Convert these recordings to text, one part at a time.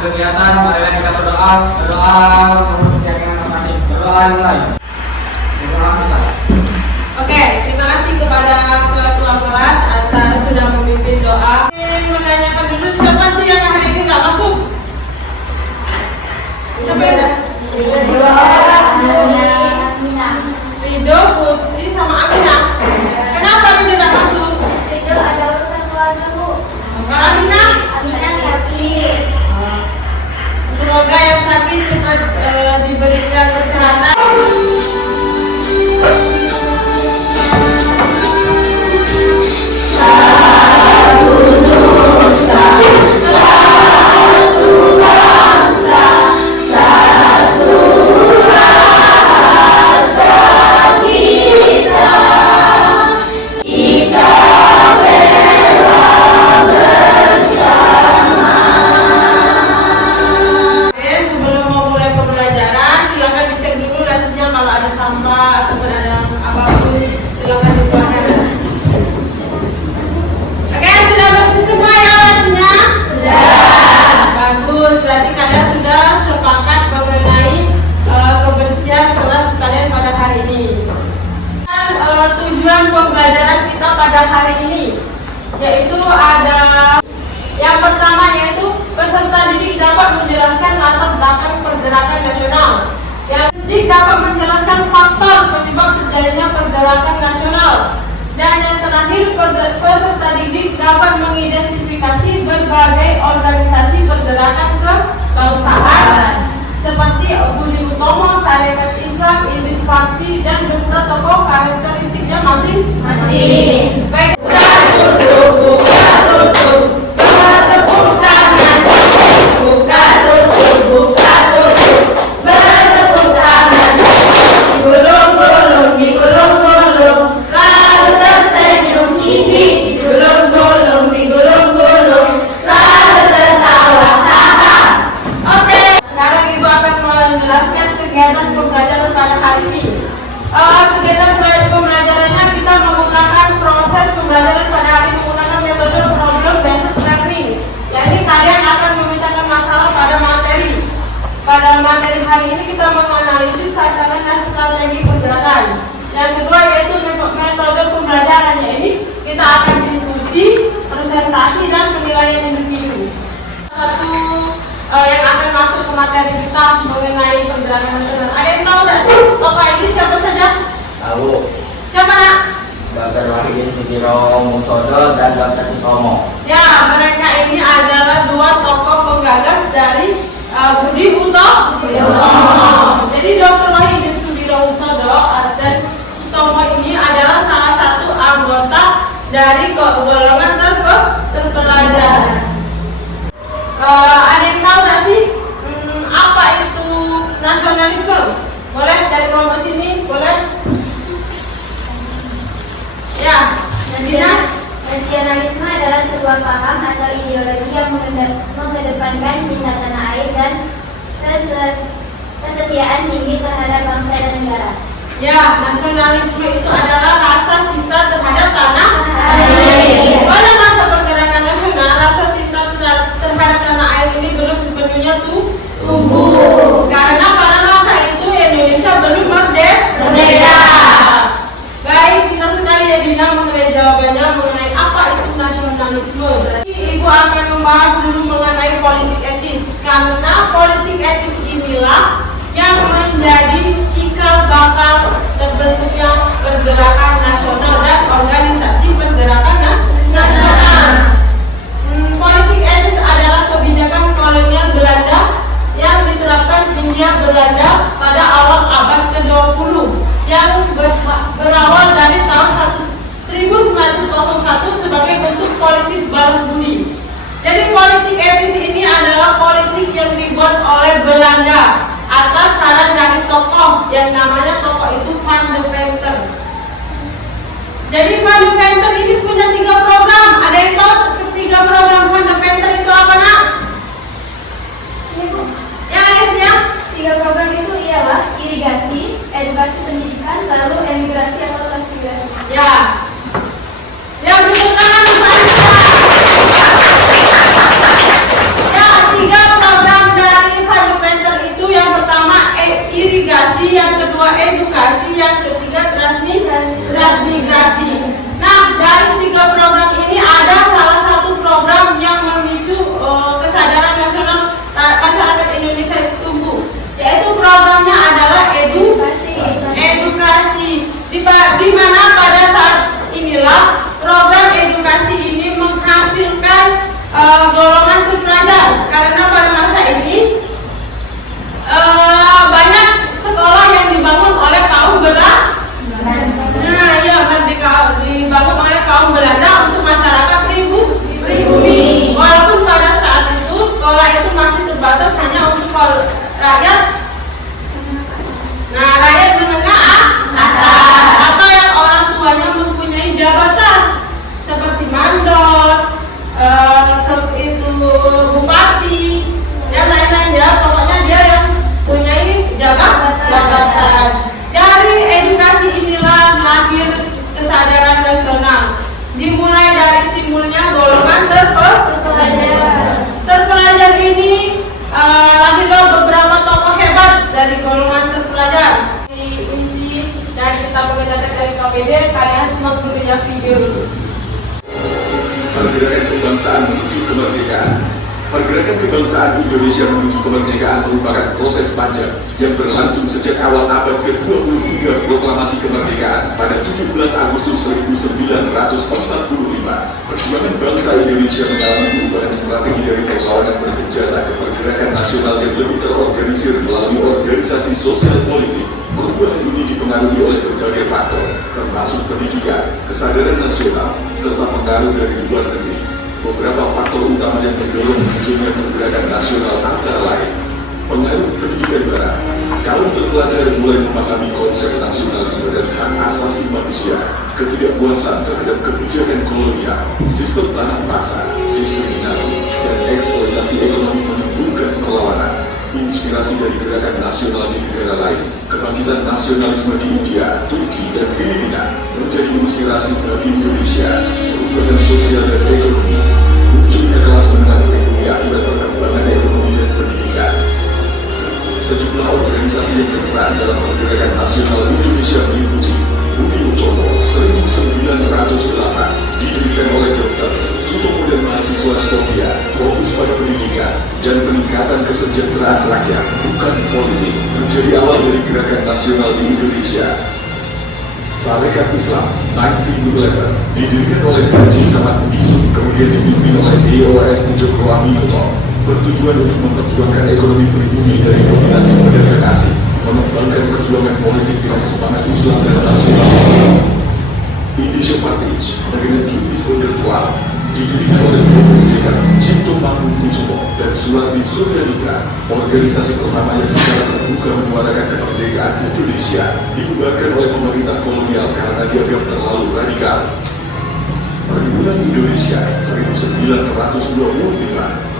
kegiatan, marilah kita berdoa untuk kegiatan masing-masing. Berdoa mulai. Oke, terima kasih kepada ketua kelas atas sudah memimpin doa. Ingin menanyakan dulu siapa sih yang hari ini nggak masuk? Siapa ya? Rido, Putri, sama Amina. Kenapa Rido nggak masuk? Itu ada urusan keluarga, Bu. Kalau Amina? Amina sakit. Semoga yang sakit cepat diberikan kesehatan. Pembelajaran kita pada hari ini yaitu ada yang pertama, yaitu peserta didik dapat menjelaskan latar belakang pergerakan nasional. Yang didik dapat menjelaskan faktor penyebab terjadinya pergerakan nasional. Dan yang terakhir, peserta didik dapat mengidentifikasi berbagai organisasi pergerakan kebangsaan seperti Budi Utomo, Sarekat Islam, Idris Parti, dan beserta tokoh karakteristiknya masing-masing. Baik, buka tutup, bertepuk tangan, buka tutup, bertepuk tangan, digulung-gulung, lalu tersenyum gigi, digulung-gulung, lalu tertawa, haha. Oke, sekarang Ibu akan menjelaskan kegiatan pembelajaran pada hari ini. Kegiatan pembelajarannya kita menggunakan proses pembelajaran pada hari ini menggunakan metode problem based learning. Jadi kalian akan memecahkan masalah pada materi. Pada materi hari ini kita menganalisis tantangan dan strategi pergerakan. Yang kedua yaitu metode pembelajarannya ini kita akan diskusi, presentasi, dan penilaian individu. Satu yang akan masuk ke materi kita mengenai pergerakan nasional. Ada yang tahu tidak sih tokoh ini siapa saja? Tahu. Siapa nak? Dr. Wahidin Sudiro Musodo dan Dr. Sutomo. Ya, mereka ini adalah dua tokoh penggagas dari Budi Utomo. Jadi Dr. Wahidin Sudiro Musodo dan Sutomo ini adalah salah satu anggota dari golongan terpelajar. Ada yang tahu nggak sih apa itu nasionalisme? Boleh dari kelompok sini, boleh? Ya, Nasionalisme adalah sebuah paham atau ideologi yang mengedepankan cinta tanah air dan kesetiaan tinggi terhadap bangsa dan negara. ya, nasionalisme itu adalah rasa cinta terhadap tanah air. Pada masa pergerakan nasional, rasa cinta terhadap tanah air ini belum sepenuhnya tumbuh. Karena pada masa itu Indonesia belum merdeka. Baik, kita sekali ya Dina mengenai jawabannya mengenai apa itu nasionalisme. Berarti Ibu akan membahas dulu mengenai politik etis. Karena politik etis inilah yang menjadi cikal bakal terbentuknya pergerakan nasional dan organisasi pergerakan nasional. Politik etis adalah kebijakan kolonial Belanda yang diterapkan dunia Belanda pada awal abad ke-20 yang berawal dari tahun 1901 sebagai bentuk politis balas budi. Jadi politik etis ini adalah politik yang dibuat oleh Belanda atas saran dari tokoh yang namanya tokoh itu Van de Venter. Jadi Van de Venter ini punya 3 program. Ada yang tahu 3 program Van de Venter itu apa nak? Yang Anesnya? 3 program itu ialah irigasi, edukasi pendidikan, lalu emigrasi atau transmigrasi. Ya. Yang bertentangan dengan ya, 3 program ini lahirlah beberapa tokoh hebat dari golongan terpelajar. Inti dan kita mengenai dari KPD, kalian semua melihat video ini. Pergerakan kebangsaan menuju kemerdekaan. Pergerakan kebangsaan Indonesia menuju kemerdekaan merupakan proses panjang yang berlangsung sejak awal abad ke-20 hingga proklamasi kemerdekaan pada 17 Agustus 1945. Perjuangan bangsa Indonesia mengalami perubahan strategi dari perlawanan bersenjata ke pergerakan nasional yang lebih terorganisir melalui organisasi sosial politik. Perubahan ini dipengaruhi oleh berbagai faktor, termasuk pendidikan, kesadaran nasional, serta pengaruh dari luar negeri. Beberapa faktor utama yang mendorong munculnya pergerakan nasional antara lain: pengaruh pendidikan barat. Kaum terpelajar mulai memahami konsep nasionalisme dan hak asasi manusia, ketidakpuasan terhadap kebijakan kolonial, sistem tanah paksa, diskriminasi, dan eksploitasi ekonomi menimbulkan perlawanan. Inspirasi dari gerakan nasional di negara lain, kebangkitan nasionalisme di India, Turki, dan Filipina menjadi inspirasi bagi Indonesia. Perubahan sosial dan ekonomi, munculnya kelas menengah melindungi akibat perkembangan ekonomi dan pendidikan. Sejumlah organisasi yang berperan dalam pergerakan nasional Indonesia meliputi Budi Utomo 1908, didirikan oleh Dr. Sutomo dan mahasiswa Stovia, fokus pada pendidikan dan peningkatan kesejahteraan rakyat, bukan politik, menjadi awal dari gerakan nasional di Indonesia. Sarekat Islam 1911, didirikan oleh Haji Samad Budi, kemudian dipimpin oleh DOS Tijoko Aminoto, bertujuan untuk memperjuangkan ekonomi pribumi dari dominasi perdagangan asing, mengembangkan perjuangan politik dengan semangat Islam dan nasionalisme. Indische Partij, dengan Ludwig von der Twaalf, didirikan oleh Profesor Serikat Cipto Mangunkusumo dan Sulardi Suryadika, organisasi pertama yang secara terbuka menyuarakan kemerdekaan Indonesia, dibubarkan oleh pemerintah kolonial karena dianggap terlalu radikal. Perhimpunan Indonesia 1925,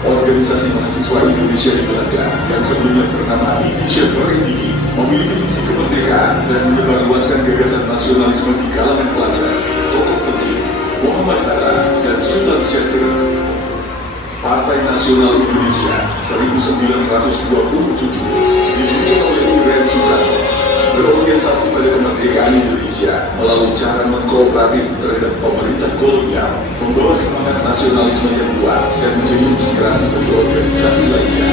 organisasi mahasiswa Indonesia di Belanda yang sebelumnya bernama Indische Vereniging, memiliki visi kemerdekaan dan menyebarluaskan gagasan nasionalisme di kalangan pelajar, tokoh penting, Muhammad Hatta, dan Sultan Syahrir. Partai Nasional Indonesia 1927, didirikan oleh Iren Soekarno, berorientasi pada kemerdekaan Indonesia melalui cara mengkooperatif terhadap pemerintah kolonial, membawa semangat nasionalisme yang kuat dan menjadi inspirasi bagi organisasi lainnya.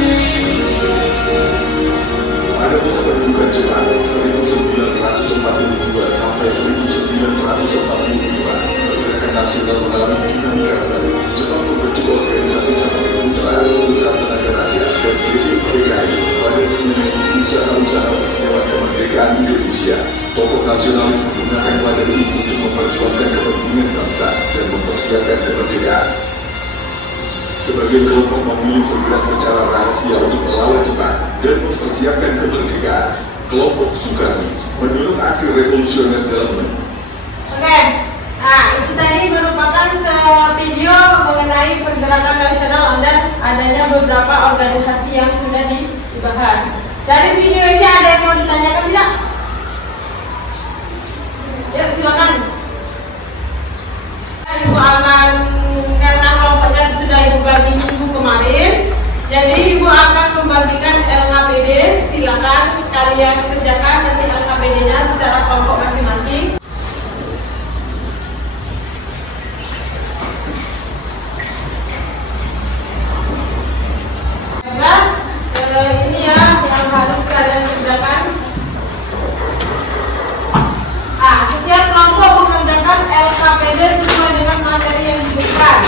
Pada masa perburuan Jepang 1942 sampai 1945, pergerakan nasional mengalami dinamika baru. Jepang membentuk organisasi seperti Putra, Pusat Tenaga Rakyat, dan BPPKI pada menyelidiki usaha-usaha persiapan kemerdekaan Indonesia. Tokoh nasionalis menggunakan wadah ini untuk memperjuangkan kepentingan bangsa dan mempersiapkan kemerdekaan. Sebagian kelompok memilih bergerak secara rahasia untuk melawan Jepang dan mempersiapkan kemerdekaan. Kelompok Sukarni mendorong aksi revolusioner dalam negeri. Oke, nah itu tadi merupakan video mengenai pergerakan nasional dan adanya beberapa organisasi yang sudah dibahas. Dari video ini ada yang mau ditanyakan tidak? Ya silakan. Ibu akan, karena kelompoknya sudah Ibu bagi minggu kemarin, jadi Ibu akan membagikan LKPD. Silakan kalian kerjakan nanti LKPD-nya secara kelompok masing-masing. Ini ya yang harus kalian kerjakan. Setiap kelompok mengerjakan LKPD sesuai dengan materi yang diberikan.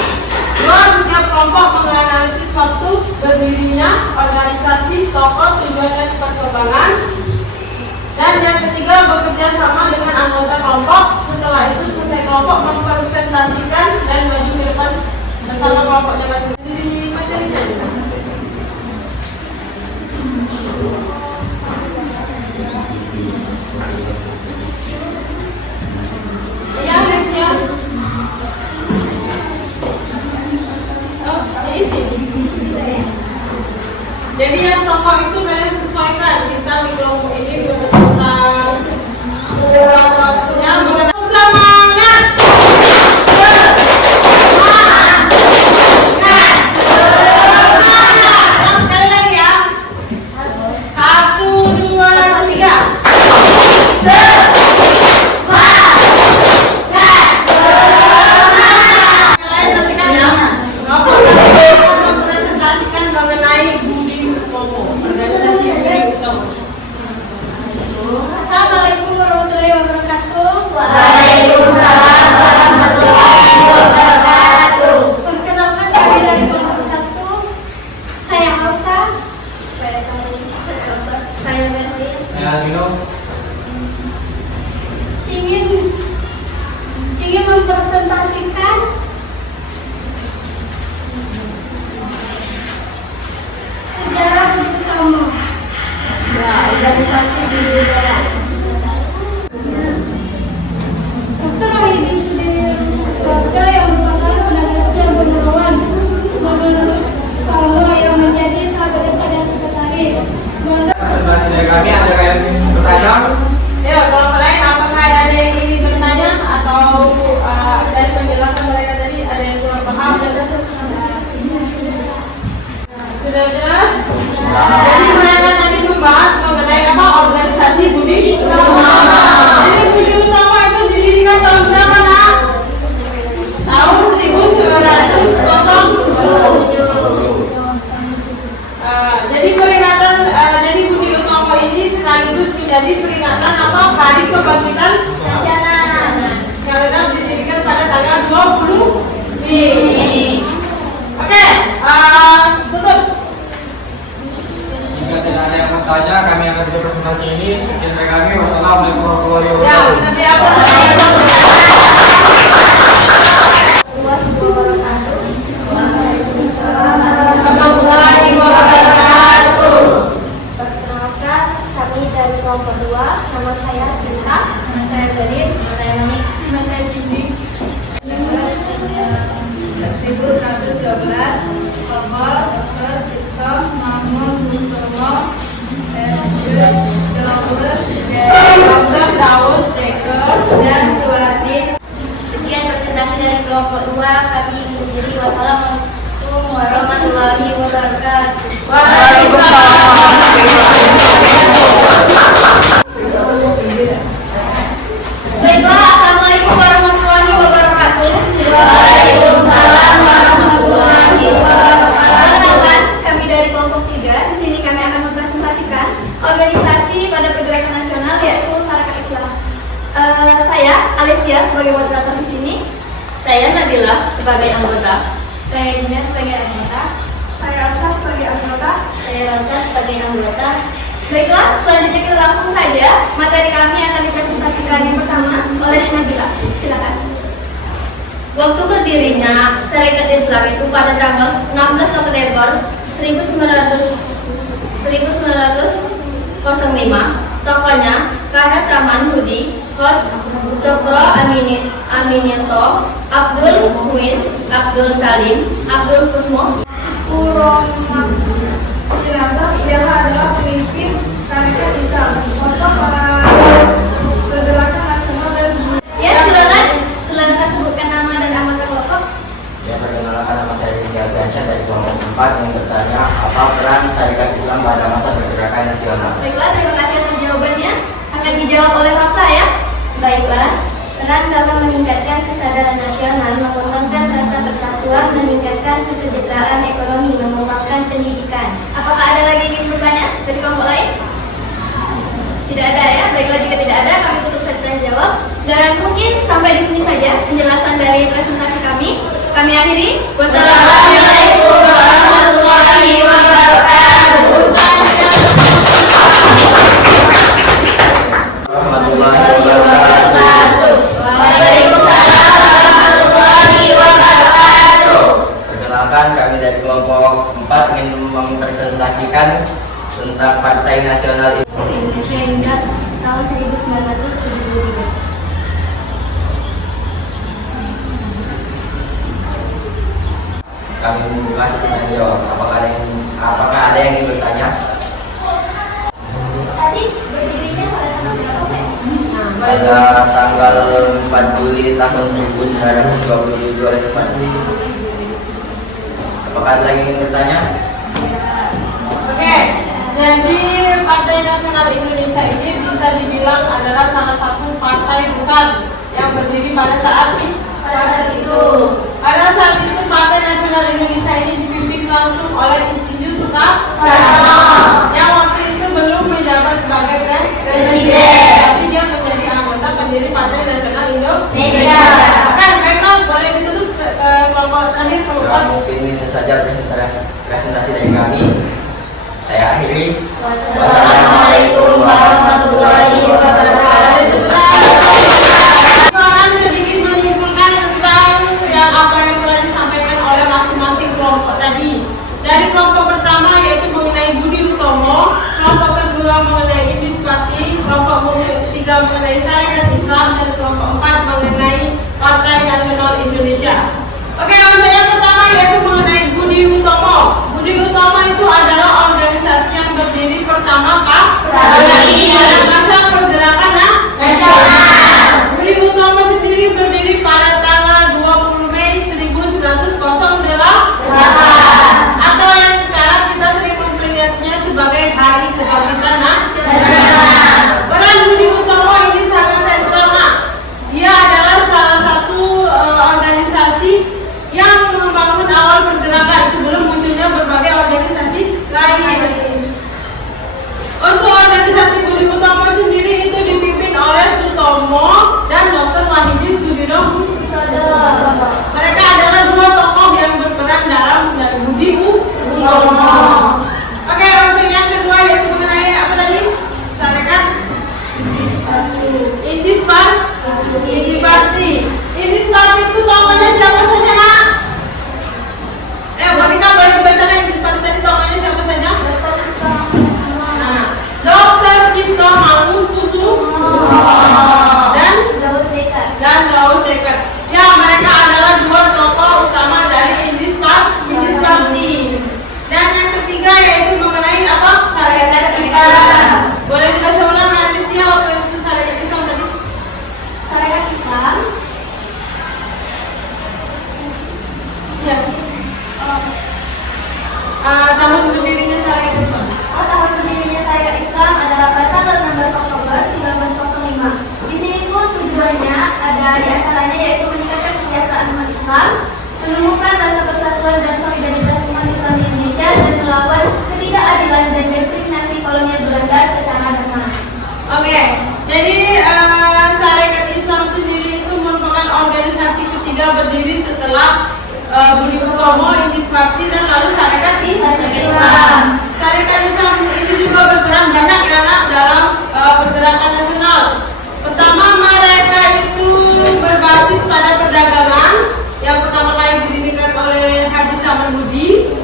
Setiap kelompok menganalisis waktu berdirinya organisasi, tokoh, tujuan dan perkembangan. Dan yang ketiga, bekerja sama dengan anggota kelompok. Setelah itu selesai kelompok mempresentasikan dan maju ke depan bersama kelompoknya masing-masing. Di materinya. Ya, nextnya. Jadi yang tokoh itu kalian sesuaikan. Misal di kelompok ini tentang waktunya mengenai semangat. Semangat. Jadi mereka tadi membahas mengenai apa organisasi Budi Utomo. Jadi Budi Utomo itu didirikan tahun berapa nak? Tahun 1907. Jadi peringatan jadi Budi Utomo ini sekaligus menjadi peringatan apa Hari Kebangkitan Nasional. yang didirikan pada tanggal 20 Mei. Oke, tutup. Jika tidak ada yang bertanya, kami akan tutup presentasi ini. Sekian dari kami. Wassalamualaikum warahmatullahi Ya, wabarakatuh. nanti apa? Warahmatullahi wabarakatuh. Perkenalkan, kami dari kelompok 2. Nama saya Sinta, nama saya Berin, nama saya Mami, nama saya Dinding. 1112, Bapak Dr. Cipto Mahmud Mustomo, Dr. Daus Dekker dan Suwartis. Sekian presentasi dari kelompok 2. Kami undur diri. Wassalamualaikum warahmatullahi wabarakatuh. Baiklah, assalamualaikum warahmatullahi wabarakatuh. Waalaikumsalam warahmatullahi wabarakatuh. Kami dari kelompok 3. Di sini kami akan mempresentasikan organisasi pada pergerakan nasional yaitu Sarekat Islam. Saya Alicia sebagai moderator di sini. Saya Nabila sebagai anggota. Saya Dina sebagai anggota. Saya Elsa sebagai anggota. Saya Rosa sebagai anggota. Baiklah, selanjutnya kita langsung saja. Materi kami akan dipresentasikan yang pertama oleh Nabila. Silakan. Waktu berdirinya Sarekat Islam itu pada tanggal 16 Oktober 1905. Tokohnya Karena Saman Hudi, Hos Cokro Aminito, Abdul Muiz, Abdul Salim, Abdul Kusmo. Ia adalah pemimpin Sarekat Islam. Contoh para pergerakan nasional dan Ya, silakan. Silakan sebutkan nama dan anggota kelompok. Ya, perkenalkan nama saya Rizky Alfiansyah dari kelompok 4 yang bertanya apa peran Sarekat Islam pada masa pergerakan nasional. Baiklah, terima kasih atas jawabannya. Akan dijawab oleh Rosa ya. Baiklah, peran dalam meningkatkan kesadaran nasional, mengembangkan rasa persatuan, meningkatkan kesejahteraan ekonomi, mengembangkan pendidikan. Apakah ada lagi yang ingin bertanya dari kelompok lain? Tidak ada ya. Baiklah, jika tidak ada, kami tutup saja tanya jawab. Dan mungkin sampai di sini saja penjelasan dari presentasi kami. Kami akhiri. Wassalamualaikum warahmatullahi wabarakatuh. Warahmatullahi wabarakatuh. Waalaikumsalam warahmatullahi wabarakatuh. Perkenalkan, kami dari kelompok 4 ingin mempresentasikan tentang Partai Nasional Indonesia hingga tahun 1973. Kami membuka sesi tanya jawab. Apakah ada yang ingin bertanya? Tadi berdirinya pada tanggal berapa ya? Pada tanggal 4 Juli tahun 1927 oleh Soekarno. Apakah ada lagi yang ingin bertanya? Oke, jadi Partai Nasional Indonesia ini bisa dibilang adalah salah satu partai besar yang berdiri pada saat itu. Pada saat itu Partai Nasional Indonesia ini dipimpin langsung oleh Insinyur Soekarno yang waktu itu belum menjabat sebagai presiden, tapi dia menjadi anggota pendiri Partai Nasional Indonesia. Oke, baiklah, boleh ditutup kelompok terakhir Ya, kelompok. mungkin itu saja presentasi dari kami. Saya akhiri. Wassalamualaikum warahmatullahi wabarakatuh. Akan sedikit menyimpulkan tentang yang apa yang telah disampaikan oleh masing-masing kelompok tadi. Dari kelompok pertama yaitu mengenai Budi Utomo, kelompok kedua mengenai Idris Pati, kelompok ketiga mengenai Sarekat Islam, dan kelompok 4 mengenai Partai Nasional Indonesia. Oke, untuk yang pertama yaitu mengenai Budi Utomo. Budi Utomo itu adalah organisasi yang berdiri pertama kali pada masa pergerakan Islam, menumbuhkan rasa persatuan dan solidaritas umat Islam di Indonesia, dan melawan ketidakadilan dan diskriminasi kolonial Belanda secara agama. Oke, jadi Sarekat Islam sendiri itu merupakan organisasi ketiga berdiri setelah Budi Utomo, Indis Bakti, dan lalu Sarekat Islam. Sarekat Islam itu juga berperan banyak ya nak dalam pergerakan nasional. Pertama, mereka itu berbasis pada perdagangan yang pertama kali didirikan oleh Haji Samanhudi.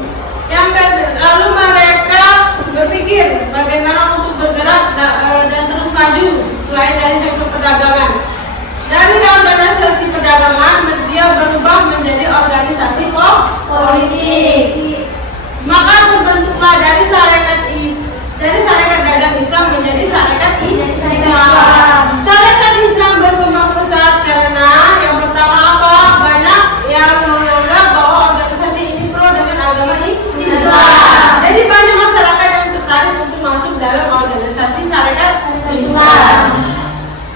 Lalu mereka berpikir bagaimana untuk bergerak dan terus maju selain dari sektor perdagangan. Dari organisasi perdagangan, dia berubah menjadi organisasi politik. Maka terbentuklah dari Sarekat Dagang Islam menjadi Sarekat Islam. Sarekat Islam berkembang pesat karena yang pertama apa? Banyak yang menganggap bahwa organisasi ini pro dengan agama Islam. Jadi banyak masyarakat yang tertarik untuk masuk dalam organisasi Sarekat Islam.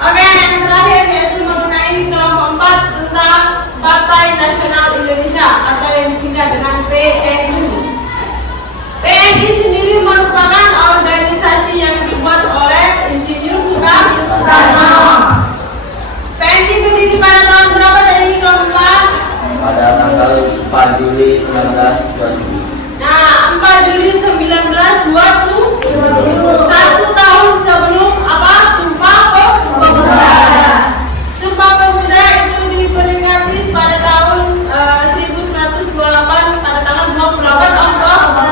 Oke, yang terakhir yaitu mengenai kelompok 4 tentang Partai Nasional Indonesia atau yang disingkat dengan PNI. PNI sendiri merupakan organisasi yang dibuat oleh Insinyur Soekarno. PNI berdiri pada tahun berapa dari kelompok? Pada tanggal 4 Juli 1927. Nah, 4 Juli 1927, 1 tahun sebelum apa? Sumpah Pemuda itu diperingati pada tahun 1928 pada tanggal 28 Oktober.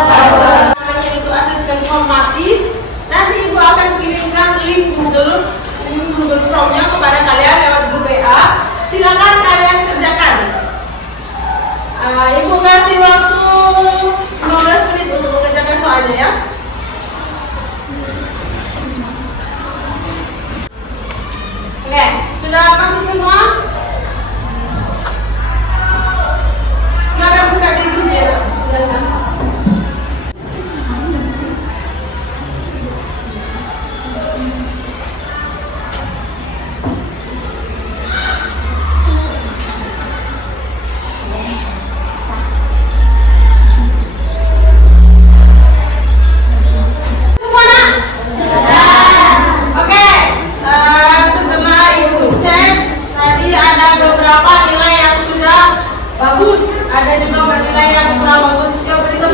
Namanya itu atas informatif. Nanti Ibu akan kirimkan link Google Chrome-nya kepada kalian lewat grup WA. Silakan kalian kerjakan. Ibu kasih waktu 15 menit untuk mengerjakan soalnya ya. Oke, sudah pasti semua? Silakan buka di grup ya. Jelaskan. Ada juga nilai yang kurang bagus. Yang berikut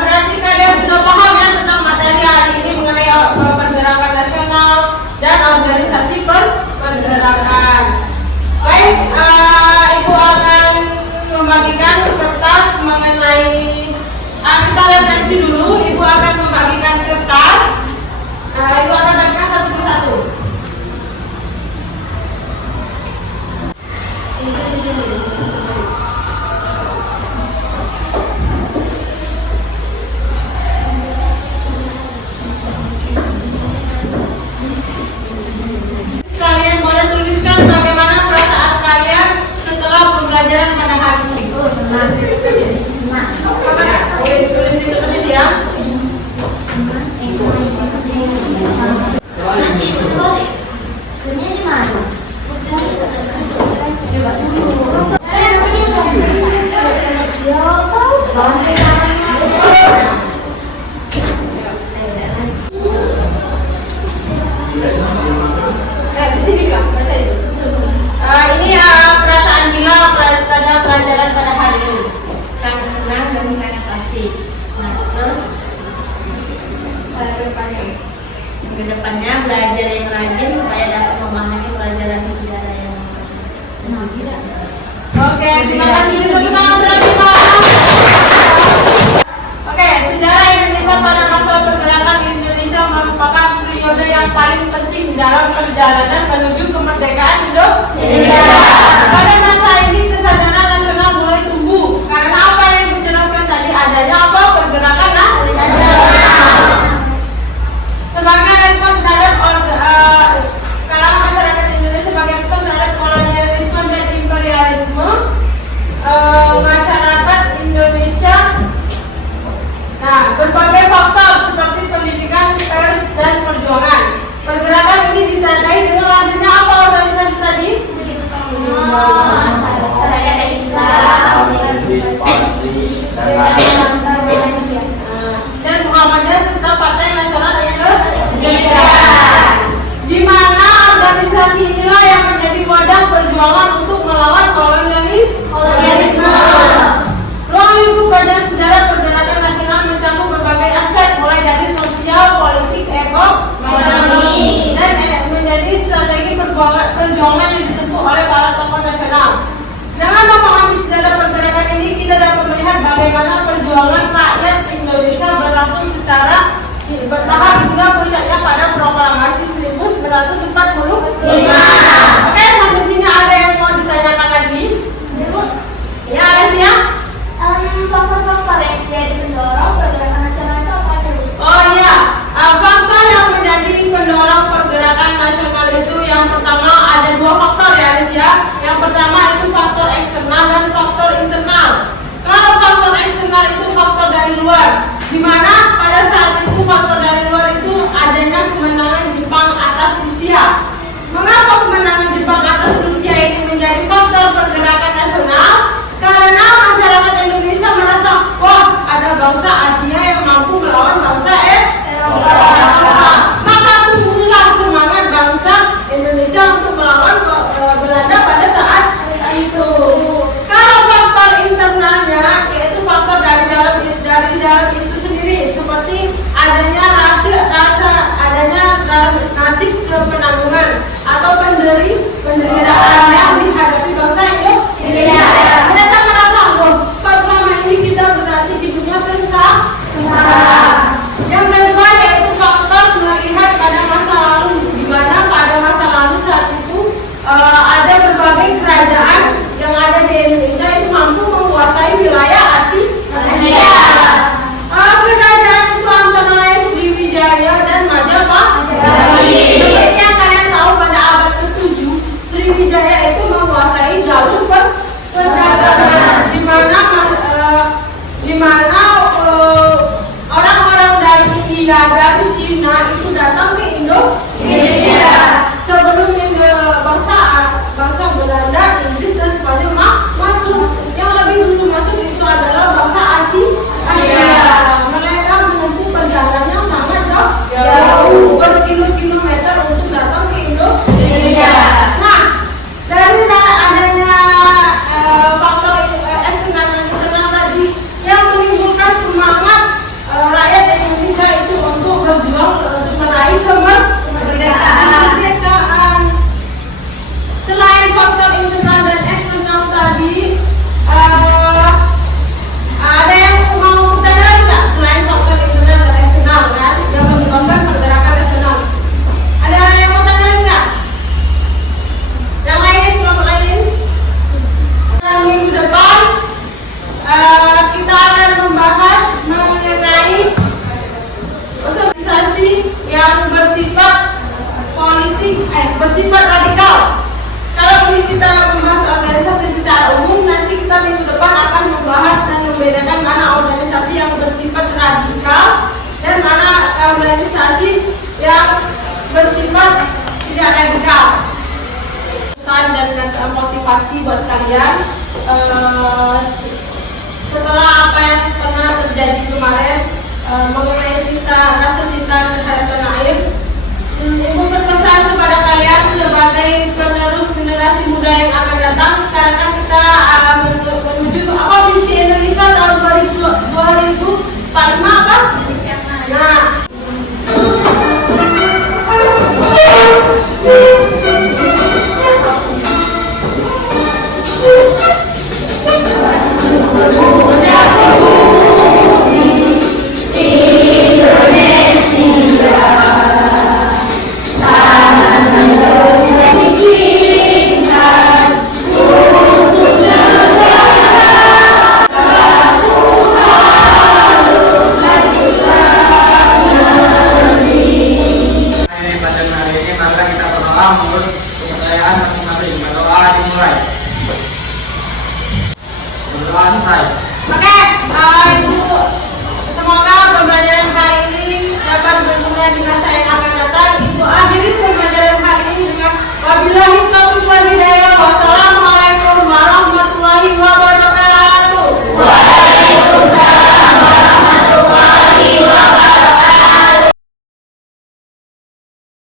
berarti kalian sudah paham ya tentang materi hari ini mengenai pergerakan nasional dan organisasi pergerakan. Baik, Ibu akan membagikan kertas mengenai kita referensi dulu. Ibu akan membagikan kertas. Ibu akan bagikan satu persatu. Kalian boleh tuliskan bagaimana perasaan kalian setelah pembelajaran pada hari ini. Senang. Tulis di kertas ya. Nanti itu boleh. Ini di mana? Di sini Kak, baca itu. Ini perasaan Bila pada pelajaran pada hari ini. Sangat senang dan sangat asik. Nah, terus kedepannya belajar yang rajin supaya dapat memahami pelajaran sejarah yang gila. Oke, terima kasih teman-teman. Oke, sejarah Indonesia pada masa pergerakan Indonesia merupakan periode yang paling penting dalam perjalanan menuju kemerdekaan Indonesia. Pada masa ini kesadaran nasional mulai tumbuh karena apa yang dijelaskan tadi, adanya apa? Pergerakan nasional. Sebagai respon terhadap kalangan masyarakat Indonesia sebagai respon terhadap kolonialisme dan imperialisme, masyarakat Indonesia, berbagai faktor seperti pendidikan, pers, dan perjuangan Syariat Islam, Marxis, Palestina, dan lain. Dan Muhammadiyah serta Partai Nasional Indonesia. Di mana organisasi inilah yang menjadi wadah perjuangan untuk melawan kolonialisme. Ruang lingkup Badan Sejarah Pergerakan Nasional mencakup berbagai aspek mulai dari sosial, politik, ekonomi, dan menjadi strategi perjuangan yang ditempuh oleh para tokoh nasional. Dengan memahami sejarah pergerakan ini, kita dapat melihat bagaimana perjuangan rakyat Indonesia berlangsung secara bertahap hingga puncaknya pada proklamasi 1945. Oke, sampai sini ada yang mau ditanyakan lagi? Ya, Alessia? Faktor-faktor yang jadi pendorong pergerakan nasional itu apa aja, Bu? Oh iya, faktor yang menjadi pendorong pergerakan nasional itu yang pertama ada dua faktor ya, Alessia. Yang pertama itu faktor eksternal dan faktor internal. Kalau faktor eksternal itu faktor dari luar, di mana pada saat itu faktor dari luar itu adanya kemenangan Jepang atas Rusia. Mengapa kemenangan Jepang atas Rusia ini menjadi faktor pergerakan nasional? Karena masyarakat Indonesia merasa, wah, ada bangsa Asia yang mampu melawan bangsa Eropa. Maka tumbuhlah semangat bangsa Indonesia untuk melawan Belanda pada saat itu. Kalau faktor internalnya, yaitu faktor dari dalam itu sendiri, seperti adanya nasib sepenanggungan atau penderitaan yang dihadapi bangsa Indonesia. Mereka merasa, loh, kok selama ini kita berarti di dunia sengsara. Yang kedua yaitu faktor melihat pada masa lalu, di mana pada masa lalu saat itu ada berbagai kerajaan yang ada di Indonesia itu mampu menguasai wilayah Asia. Kerajaan itu antara lain Sriwijaya dan Majapahit. Seperti yang kalian tahu, pada abad ke-7 Sriwijaya itu menguasai jalur perdagangan, di mana orang-orang dari India dan Cina itu datang ke Indonesia. Sebelum bangsa Belanda, Inggris dan Spanyol masuk. Yang lebih dulu masuk itu adalah bangsa Asia. Mereka menempuh perjalanan yang sangat jauh, berkilo-kilometer untuk datang ke Indonesia. Nah, dari adanya faktor eksternal dan internal tadi yang menimbulkan semangat rakyat Indonesia itu untuk berjuang untuk meraih kemerdekaan. Selain faktor internal dan eksternal tadi, ada yang mau tanya lagi nggak? Selain faktor internal dan eksternal kan, yang menyebabkan pergerakan nasional, ada yang mau tanya lagi nggak? Yang lain, kelompok lain? Minggu depan kita akan membahas mengenai organisasi yang bersifat bersifat radikal. Kalau ini kita membahas organisasi secara umum, nanti kita minggu depan akan membahas dan membedakan mana organisasi yang bersifat radikal dan mana organisasi yang bersifat tidak radikal. Pesan dan motivasi buat kalian setelah apa yang pernah terjadi kemarin mengenai rasa cinta terhadap tanah air. Ibu berpesan kepada kalian sebagai penerus generasi muda yang akan datang, karena kita menuju apa visi Indonesia tahun 2045 apa? Nah, menurut kepercayaan masing-masing. Berdoa dimulai. Berdoa selesai. Oke, Ibu